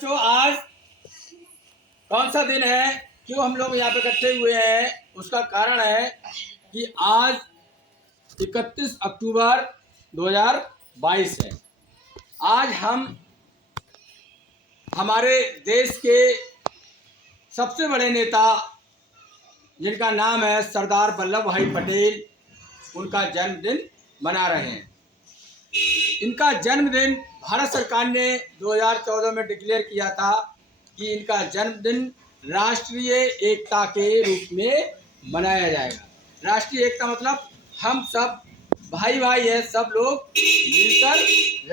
तो आज कौन सा दिन है, क्यों हम लोग यहाँ पे इकट्ठे हुए हैं, उसका कारण है कि आज 31 अक्टूबर 2022 है। आज हम हमारे देश के सबसे बड़े नेता जिनका नाम है सरदार वल्लभ भाई पटेल, उनका जन्मदिन मना रहे हैं। इनका जन्मदिन भारत सरकार ने 2014 में डिक्लेयर किया था कि इनका जन्मदिन राष्ट्रीय एकता के रूप में मनाया जाएगा। राष्ट्रीय एकता मतलब हम सब भाई भाई है, सब लोग मिलकर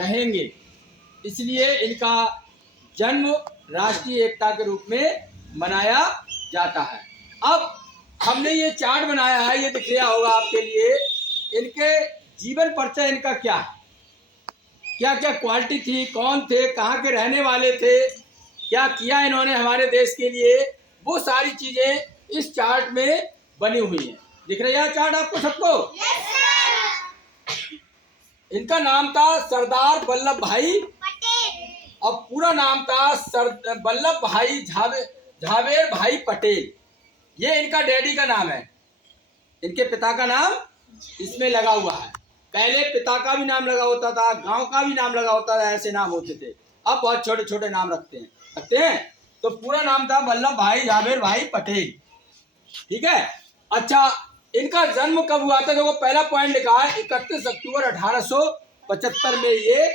रहेंगे, इसलिए इनका जन्म राष्ट्रीय एकता के रूप में मनाया जाता है। अब हमने ये चार्ट बनाया है, ये दिख रहा होगा आपके लिए। इनके जीवन परिचय इनका क्या है, क्या क्या क्वालिटी थी, कौन थे, कहाँ के रहने वाले थे, क्या किया इन्होंने हमारे देश के लिए, वो सारी चीजें इस चार्ट में बनी हुई हैं। दिख रही है चार्ट आपको सबको? इनका नाम था सरदार वल्लभ भाई पटेल और पूरा नाम था वल्लभ भाई झावेर भाई पटेल। ये इनका डैडी का नाम है, इनके पिता का नाम इसमें लगा हुआ है। पहले पिता का भी नाम लगा होता था, गांव का भी नाम लगा होता था, ऐसे नाम होते थे। अब बहुत छोटे छोटे नाम रखते हैं। तो पूरा नाम था वल्लभ भाई झावेर भाई पटेल, ठीक है। अच्छा, इनका जन्म कब हुआ था? देखो पहला पॉइंट लिखा है 31 अक्टूबर 1875 में ये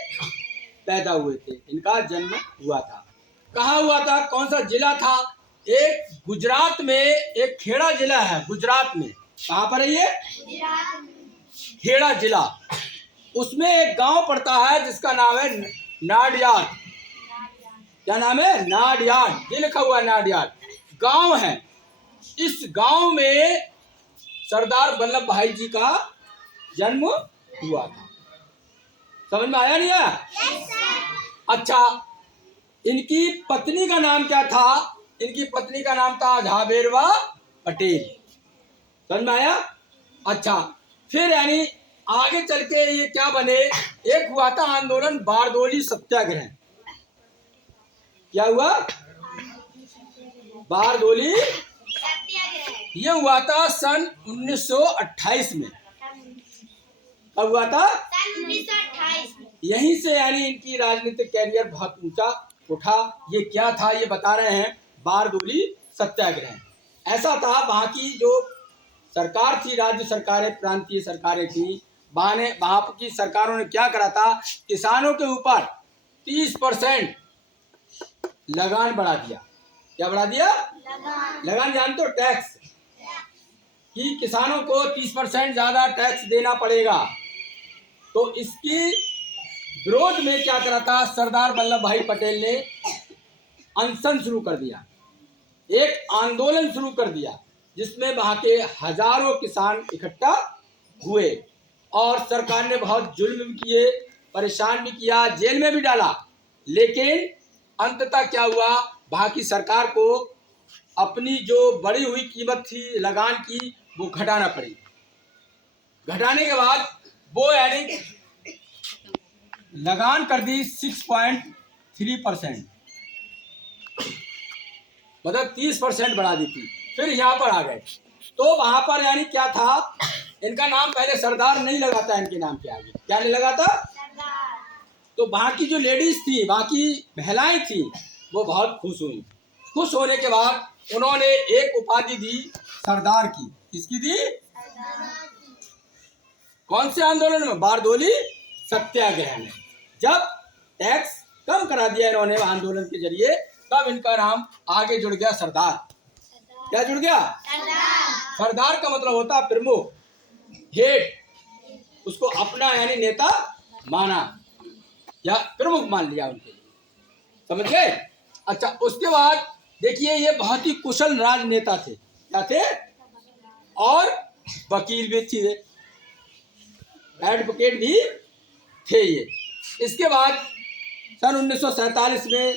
पैदा हुए थे, इनका जन्म हुआ था। कहाँ हुआ था, कौन सा जिला था? एक गुजरात में एक खेड़ा जिला है, गुजरात में। कहाँ पर है ये? खेड़ा जिला। उसमें एक गांव पड़ता है जिसका नाम है नाडियाड। क्या नाम है? नाडियाड। ये लिखा हुआ है नाडियाड, गांव है। इस गांव में सरदार वल्लभ भाई जी का जन्म हुआ था। समझ में आया नहीं आया? अच्छा, इनकी पत्नी का नाम क्या था? इनकी पत्नी का नाम था झावेरबा पटेल। समझ में आया? अच्छा, फिर यानी आगे चल के ये क्या बने? एक हुआ था आंदोलन बारदोली सत्याग्रह। क्या हुआ? बारदोली ये हुआ था सन 1928 में। कब हुआ था? सन 1928 में। यहीं से यानी इनकी राजनीतिक कैरियर बहुत ऊंचा उठा। ये क्या था ये बता रहे हैं, बारदोली सत्याग्रह। ऐसा था, वहां की जो सरकार थी, राज्य सरकारें, प्रांतीय सरकारें थी, वहां की सरकारों ने क्या करा था, किसानों के ऊपर 30% लगान बढ़ा दिया। क्या बढ़ा दिया? लगान जानते हो? टैक्स, कि किसानों को 30% ज्यादा टैक्स देना पड़ेगा। तो इसकी विरोध में क्या करा था, सरदार वल्लभ भाई पटेल ने अनशन शुरू कर दिया, एक आंदोलन शुरू कर दिया, जिसमें वहां के हजारों किसान इकट्ठा हुए और सरकार ने बहुत जुल्म भी किए, परेशान भी किया, जेल में भी डाला। लेकिन अंततः क्या हुआ, वहां की सरकार को अपनी जो बढ़ी हुई कीमत थी लगान की, वो घटाना पड़ी। घटाने के बाद वो यानी लगान कर दी 6.3%, मतलब 30% बढ़ा दी थी। फिर यहाँ पर आ गए, तो वहां पर यानी क्या था, इनका नाम पहले सरदार नहीं लगा था, इनके नाम के आगे क्या नहीं लगा था? तो वहां की जो लेडीज थी, वहां की महिलाएं थी, वो बहुत खुश हुई। खुश होने के बाद उन्होंने एक उपाधि दी सरदार की। किसकी दी? कौन से आंदोलन में? बारदोली सत्याग्रह में। जब टैक्स कम करा दिया इन्होंने आंदोलन के जरिए, तब इनका नाम आगे जुड़ गया सरदार। क्या जुड़ गया? सरदार का मतलब होता है प्रमुख, हेड। उसको अपना यानी नेता माना या प्रमुख मान लिया उनके लिए। समझ गए? अच्छा, उसके बाद देखिए, ये बहुत ही कुशल राजनेता थे। क्या थे? और वकील भी थे, एडवोकेट भी थे ये। इसके बाद सन 1947 में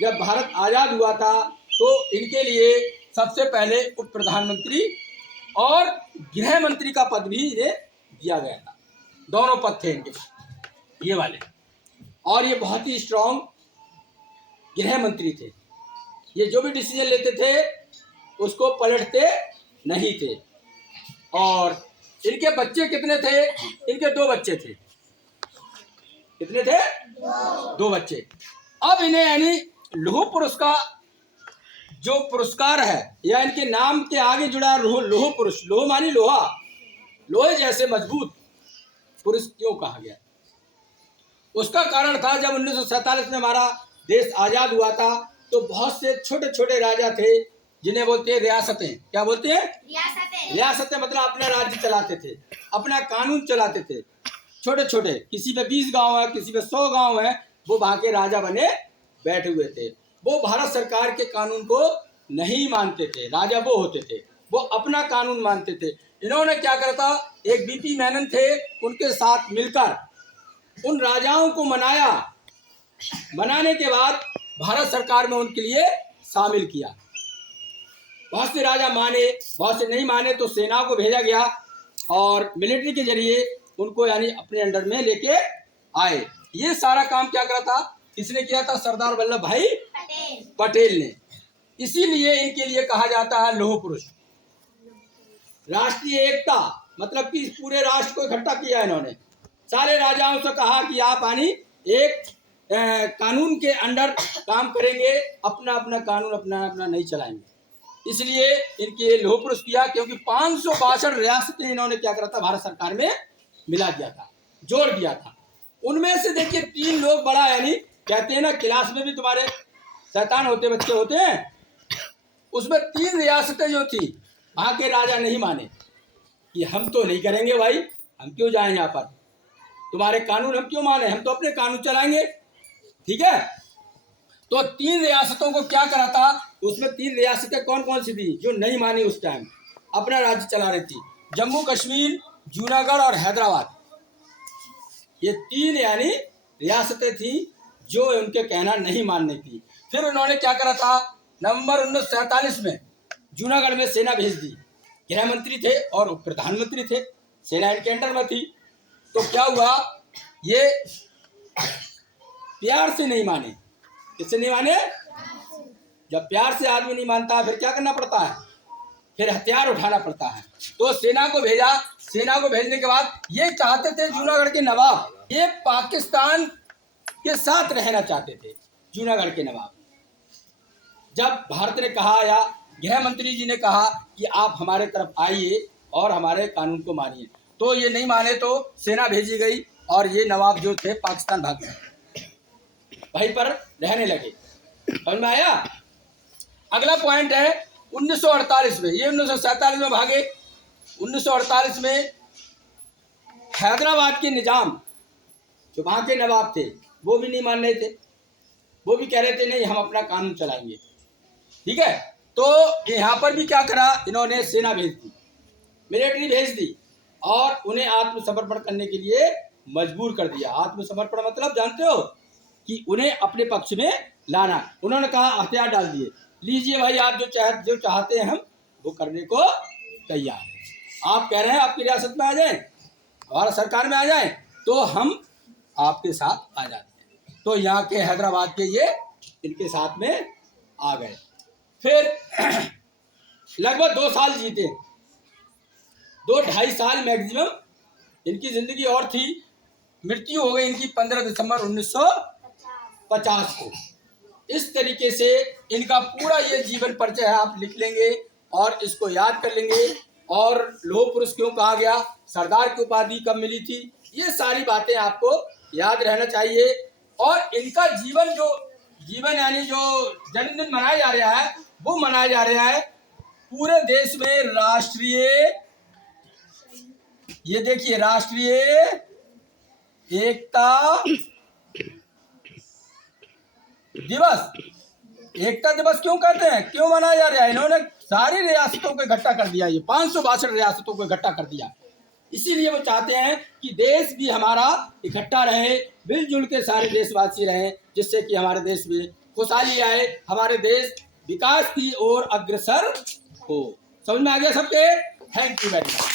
जब भारत आजाद हुआ था, तो इनके लिए सबसे पहले उप प्रधानमंत्री और गृह मंत्री का पद भी इन्हें दिया गया था। दोनों पद थे इनके, ये वाले। और ये बहुत ही स्ट्रांग गृह मंत्री थे। ये जो भी डिसीजन लेते थे उसको पलटते नहीं थे। और इनके बच्चे कितने थे? इनके 2 बच्चे थे। कितने थे? 2 बच्चे। अब इन्हें यानी लौह पुरुष का जो पुरस्कार है या इनके नाम के आगे जुड़ा लौह पुरुष, लौह मानी लोहा, लोहे जैसे मजबूत पुरुष क्यों कहा गया? उसका कारण था जब 1947 में हमारा देश आजाद हुआ था तो बहुत से छोटे छोटे राजा थे जिन्हें बोलते हैं रियासतें। क्या बोलते हैं? रियासतें मतलब अपना राज्य चलाते थे, अपना कानून चलाते थे। छोटे छोटे, किसी पे 20 गांव है, किसी पे 100 गांव है, वो वहां के राजा बने बैठे हुए थे। वो भारत सरकार के कानून को नहीं मानते थे। राजा वो होते थे, वो अपना कानून मानते थे। इन्होंने क्या करा था, एक बीपी मेनन थे, उनके साथ मिलकर उन राजाओं को मनाया। मनाने के बाद भारत सरकार में उनके लिए शामिल किया। बहुत से राजा माने, बहुत से नहीं माने, तो सेना को भेजा गया और मिलिट्री के जरिए उनको यानी अपने अंडर में लेके आए। ये सारा काम क्या करा था, किसने किया था? सरदार वल्लभ भाई पटेल ने। इसीलिए इनके लिए कहा जाता है लौह पुरुष। राष्ट्रीय एकता मतलब कि पूरे राष्ट्र को इकट्ठा किया इन्होंने। सारे राजाओं से कहा कि आप यानी एक कानून के अंडर काम करेंगे, अपना अपना कानून अपना अपना नहीं चलाएंगे। इसलिए इनके लौह पुरुष किया, क्योंकि 562 रियासतें इन्होंने क्या करा था, भारत सरकार में मिला दिया था, जोड़ दिया था। उनमें से देखिए 3 लोग बड़ा यानी कहते हैं ना, क्लास में भी तुम्हारे शैतान होते बच्चे होते हैं, उसमें 3 रियासतें जो थी वहां के राजा नहीं माने कि हम तो नहीं करेंगे भाई, हम क्यों जाएं यहाँ पर, तुम्हारे कानून हम क्यों माने, हम तो अपने कानून चलाएंगे। ठीक है, तो 3 रियासतों को क्या करा था, उसमें 3 रियासतें कौन कौन सी थी जो नहीं मानी उस टाइम, अपना राज्य चला रही थी? जम्मू कश्मीर, जूनागढ़ और हैदराबाद। ये 3 यानी रियासतें थी जो उनके कहना नहीं माननी थी। फिर उन्होंने क्या करा था, नवंबर 1947 में जूनागढ़ में सेना भेज दी। गृह मंत्री थे और प्रधानमंत्री थे, सेना इनके अंडर में थी। तो क्या हुआ, ये प्यार से नहीं माने। किससे नहीं माने? जब प्यार से आदमी नहीं मानता फिर क्या करना पड़ता है, फिर हथियार उठाना पड़ता है। तो सेना को भेजा। सेना को भेजने के बाद ये चाहते थे, जूनागढ़ के नवाब ये पाकिस्तान के साथ रहना चाहते थे। जूनागढ़ के नवाब, जब भारत ने कहा या गृह मंत्री जी ने कहा कि आप हमारे तरफ आइए और हमारे कानून को मानिए, तो ये नहीं माने, तो सेना भेजी गई और ये नवाब जो थे पाकिस्तान भाग गए, वहीं पर रहने लगे। समझ में आया? अगला पॉइंट है 1948 में, ये 1947 में भागे। 1948 में हैदराबाद के निजाम, जो वहां के नवाब थे, वो भी नहीं मान रहे थे। वो भी कह रहे थे नहीं, हम अपना कानून चलाएंगे। ठीक है, तो यहाँ पर भी क्या करा, इन्होंने सेना भेज दी, मिलिट्री भेज दी और उन्हें आत्मसमर्पण करने के लिए मजबूर कर दिया। आत्मसमर्पण मतलब जानते हो कि उन्हें अपने पक्ष में लाना। उन्होंने कहा हथियार डाल दिए, लीजिए भाई, आप जो चाहते हैं हम वो करने को तैयार हैं। आप कह रहे हैं आपकी रियासत में आ जाएं, हमारा सरकार में आ जाएं, तो हम आपके साथ आ जाते हैं। तो यहाँ के हैदराबाद के ये इनके साथ में आ गए। फिर लगभग 2 साल जीते, 2-2.5 साल मैक्सिमम इनकी जिंदगी और थी। मृत्यु हो गई इनकी 15 दिसंबर 1950 को। इस तरीके से इनका पूरा ये जीवन परिचय है, आप लिख लेंगे और इसको याद कर लेंगे। और लौह पुरुष क्यों कहा गया, सरदार की उपाधि कब मिली थी, ये सारी बातें आपको याद रहना चाहिए। और इनका जीवन यानी जो जन्मदिन मनाया जा रहा है, वो मनाया जा रहा है पूरे देश में राष्ट्रीय, ये देखिए, राष्ट्रीय एकता दिवस। एकता दिवस क्यों कहते हैं, क्यों मनाया जा रहा है? इन्होंने सारी रियासतों को इकट्ठा कर दिया, ये 562 रियासतों को इकट्ठा कर दिया। इसीलिए वो चाहते हैं कि देश भी हमारा इकट्ठा रहे, मिलजुल के सारे देशवासी रहें, जिससे कि हमारे देश में खुशहाली आए, हमारे देश विकास की ओर अग्रसर हो। समझ में आ गया सबके? Thank you very much.